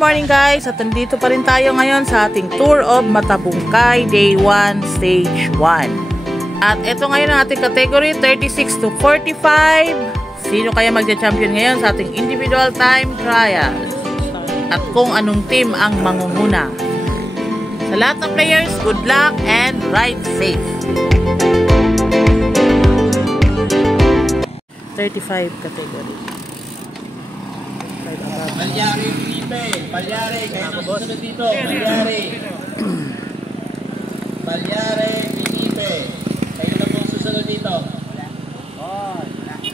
morning guys, at nandito pa rin tayo ngayon sa ating tour of Matabungkay Day 1 Stage 1. At ito ngayon ang ating category 36 to 45. Sino kaya magja-champion ngayon sa ating individual time trial? At kung anong team ang mangunguna? Sa lahat ng players, good luck and ride safe. 35 category. Palyari, Felipe. Palyari, kayo na susunod dito. Palyari. Palyari, Felipe. Kayo na pong susunod dito.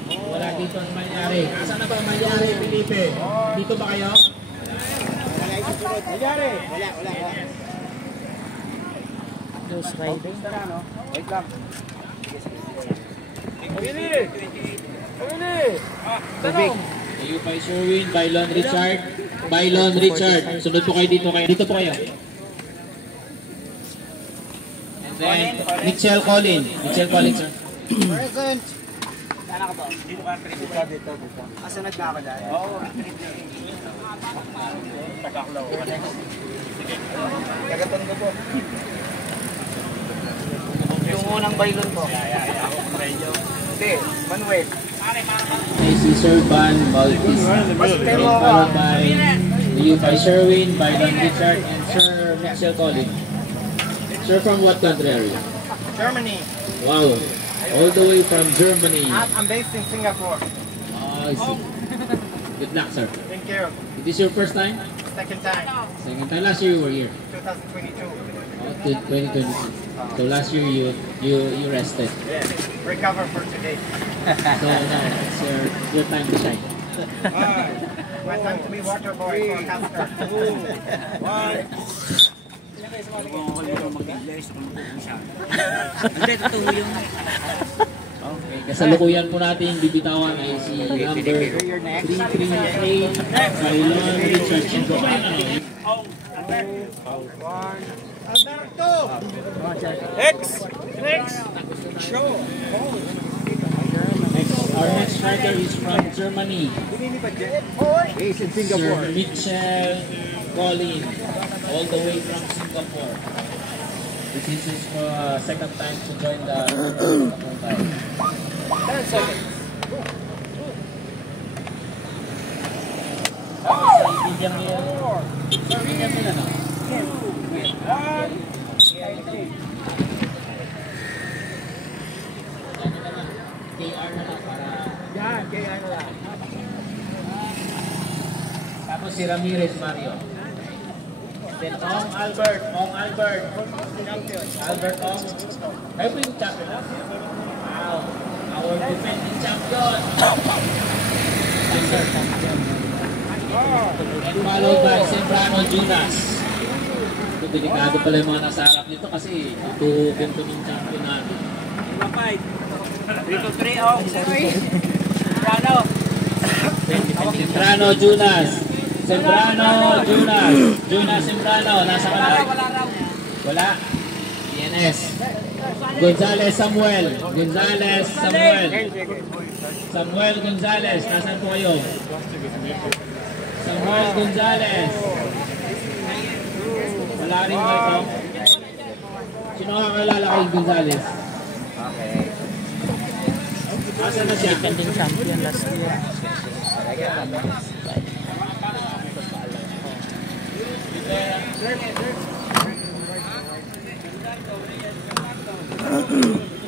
Wala dito ang Palyari. Asan na ba Palyari, Felipe? Dito ba kayo? Palyari. Wala. Those riders. Wait lang. Tubig. Kayo by Sherwin, Bylon Richard. Bylon Richard. Sunod po kayo dito. Dito po kayo. And then, Mitchell Collin. Mitchell Collin, sir. Present. Sana ka ba? Dito ka, dito. Asa nagkaka dyan? Oo. Tagaklaw. Tagatan ko po. Yung unang bailon po. Ako po medyo. Hindi, Manuel. Ay si Sir Van Bautista. Followed by you by Sherwin, Bylon Richard, and Sir Mitchell Collin. Sir, from what country are you? Germany. Wow. All the way from Germany. I'm based in Singapore. Oh, I see. Good luck, sir. Thank you. Is this your first time? Second time. Second time. Last year you were here. 2022. Oh, 2022. So last year you rested. Yeah. Recover for today. So now it's your time to shine. My time to be water boy for caster. Okay, kasalukuyan po natin bibitawan ay si number 338 Bylon Richard. Alberto! Next! Show! Our next striker is from Germany. He's in Singapore. Sir Mitchell Collin, all the way from Singapore. This is his second time to join the Matabungkay. 10 seconds. Ibigyan nila na. KR na lang para... Yan, kaya ano lang. Tapos si Ramirez Mario. Then Ong Albert. Albert Ong. Kayo po yung champion na? Wow. Our defending champion. And followed by Sembrano Junas. Ito, delikado pala yung mga nasa harap nito kasi tutukin ko ng champion natin. Mapay. 3-3, oh. Sembrano. Sembrano Junas. Junas Sembrano. Nasa ka na? Wala. DNS. Gonzales Samuel. Samuel Gonzales. Nasaan po kayo? Samuel Gonzales. Wala rin ba ito? Sino kakilala kay Gonzales? Okay. Asan na siya? Defending champion last year.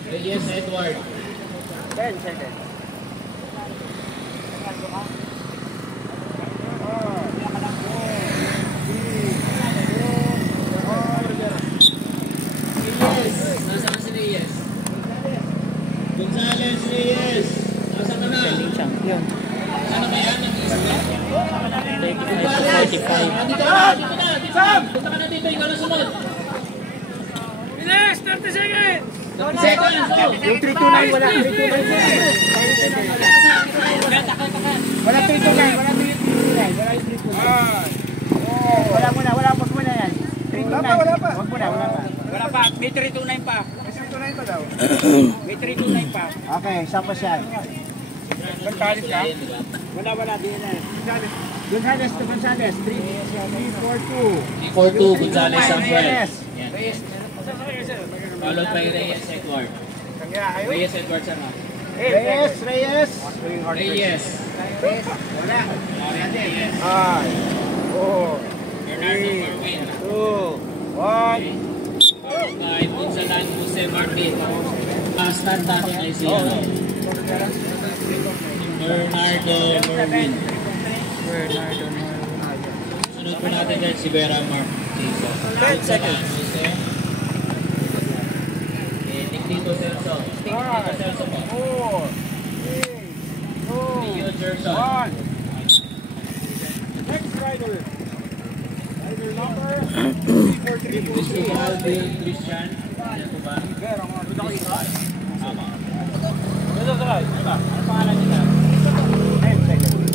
Reyes Edward. 10 seconds. Nasaan si Reyes? Gonzales Reyes. Nasaan ka na? Defending champion. Ano ba yan? 35 to 45. Dito na. Punta ka na dito. Ikaw na sunod. Bilis! 30 seconds! 30 seconds. Yung 329 wala. 329. Wala 329. Wala muna. Wala muna yan. 329. Wala pa. Wala pa. May 329 pa. May 329 pa daw. May 329 pa. Okay, tapos yan. Nagkalit ka? Wala. Di na. Gonzales to Gonzales. 342. 342, Gonzales Samuel. Reyes. Yan. Followed by Reyes Edward. Reyes Edward sama. Reyes. Reyes. Wala. Reyes. 4, Bernardo Marwin. 2, 1. Followed by Punsalan Jose Martin. Start natin ay si Bernardo Marwin. Sunod po natin din si Vera Martin. 10 seconds. Tito Celso. Tito Celso po. 4, 3, 2, Tito Gerson. 1. Next rider. Rider number 343. Cristobal Bill Christian. Yan po ba? Tama. Ano pangalan nila? 10 seconds.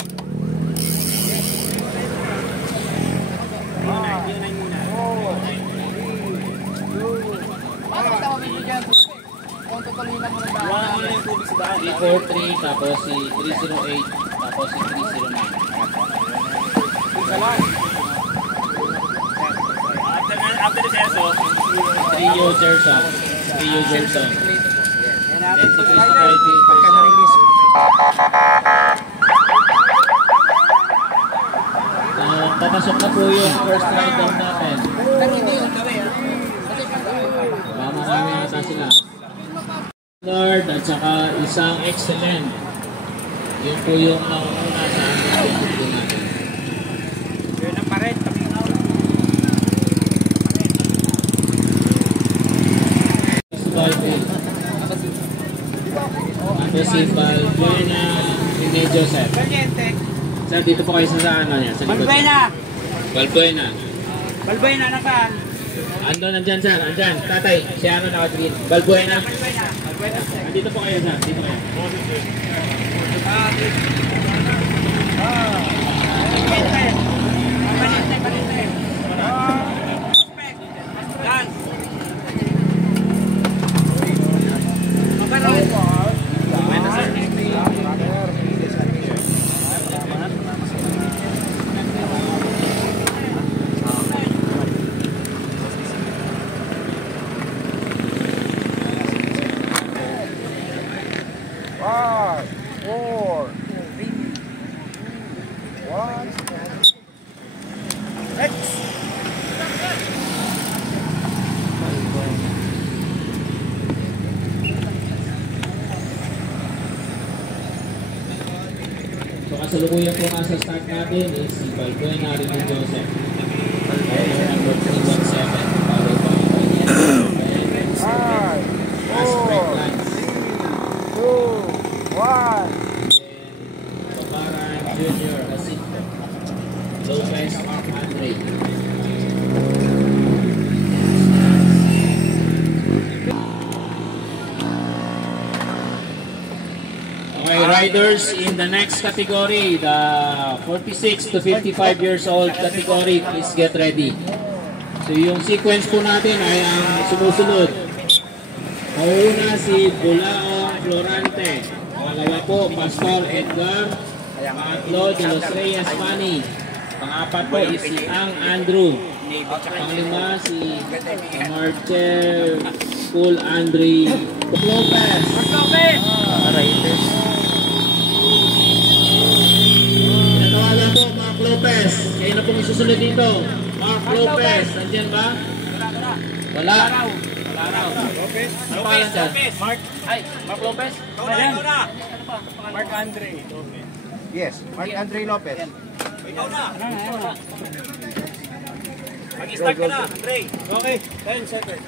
Muna. 343, tapos si 308, tapos si 309. After the Celso. Trio Gerson. Then si Christopher Bill papasok na po yung first rider natin. Marami ata sila. Lord at saka isang excellent. Yun po yung nauna sa ating natin. Yun ang pared. Si Balbuena ni Joseph. Sir, dito po kayo sa ano niya? Sa likod. Balbuena. Balbuena na saan? Ando nandyan sir, andyan. Tatay, si ano naka-green. Balbuena. Dito po kayo sir, dito kayo. So kasalukuyan po nga sa start natin is si Balbuena rin ni Joseph. Rider number 317, followed by Aspect Lance. 2, 1. Babaran Jr. Jacinto. Lopez Andre. Okay, riders in the next category, the 46 to 55 years old category, please get ready. So yung sequence po natin ay ang sumusunod. Mauna si Bulaong Florante. Pangalawa po, Pastor Edgar. Pangatlo, De Los Reyes Manny. Pangapat po is si Ang Andrew. Panglima si Marcel School Andre Lopez. Riders. Natawagan po, Mark Lopez. Kayo na pong isusunod dito. Mark Lopez, nandiyan ba? Wala. Wala raw. Ano pangalan dyan? Mark Lopez? Mark Andre Lopez. Yes, Mark Andre Lopez. Ikaw na. Mag-start ka na, Andre. Okay, 10 seconds.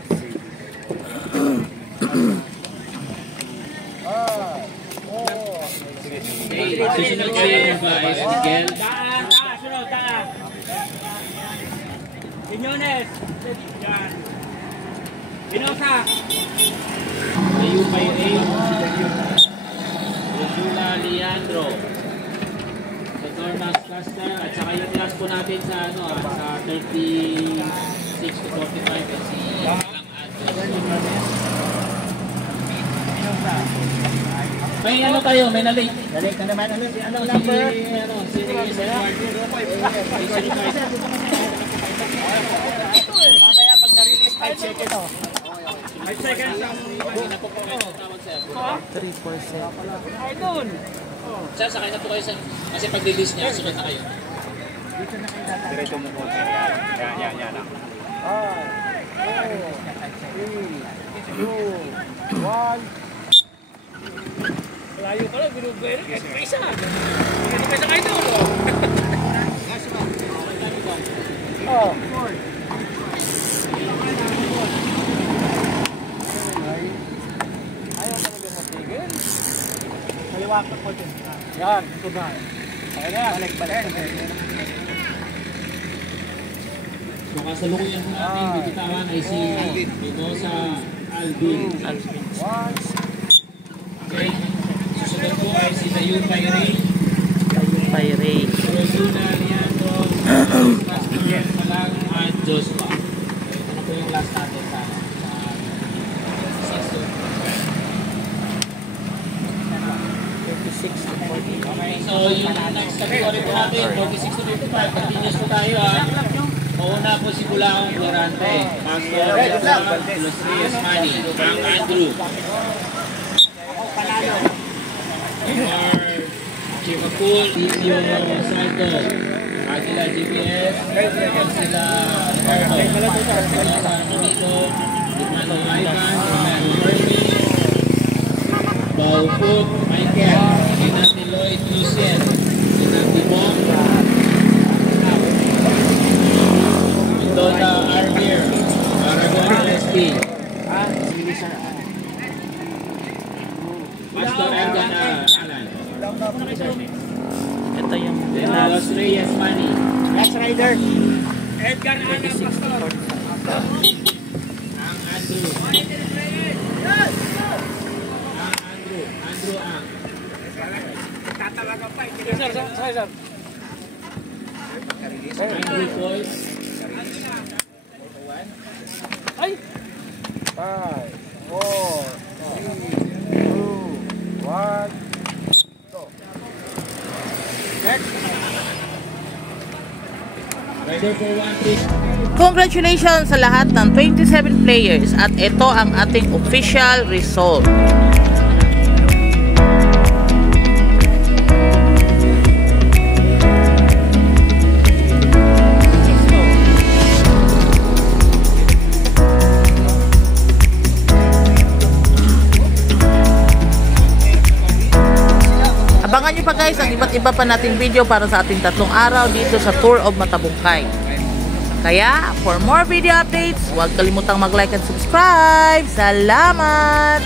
Okay, susunod kayo ng ba is Miguel? Sunod, taan. Quiñones. Yan. Pinosa. Ayupay A. Regula Leandro. Sa Tornas Cluster. At saka yung class po natin sa ano sa 36 to 45 at si Lang Adros. May ano tayo, may nalik. Dalik na naman. Ano, Si mamaya pag na-release, 5 seconds. 5 seconds. 3%. Ay, doon. Sir, sakay na po kayo sir. Kasi pag-release niya, sunod na kayo. Diretso mo po. Yan lang. 3, 2, 1. Layo ka lang, binubay rin. Kahit isa. Kahit isa kayo doon. Oh. Ayaw talaga matigil. Kaliwa ka po din. Yan, ito na. Kaya na, balik-balik. So kasalukuyan po natin bibitawan ay si Mimosa Alvin. Okay. Susunod po ay si Tayupay Ray. Rosuna Liando. Pastor Malang at Joshua. Okay, ito na po yung last natin sa season. Okay, so yung next category po natin, 46 to 55. Continuous po tayo ha. Mauna po si Bulaong Florante, Pastor Los Reyes Manny, ang Andrew. Chief of Pool, Isio Salto, Agila GPS, sila Ricardo, sa Camino, Digmano Ivan, Romero Murphy, Bauput, Michael, Inati Lloyd Lucien, Inati Bong, Dota Armir, Aragon LSP, Pastor Edgar Alan, Ito yung Los Reyes Manny, Last rider. Edgar Alan, Pastor. ang Andrew, Andrew Ang, Tatalaga pa. Sir. Andrew Boyd, Ay! 5, 4, 3, 2, 1, go. Next. Rider 413. Congratulations sa lahat ng 27 players at ito ang ating official result. Abangan nyo pa guys ang iba't iba pa nating video para sa ating 3 araw dito sa Tour of Matabungkay. Kaya, for more video updates, huwag kalimutang mag-like and subscribe. Salamat!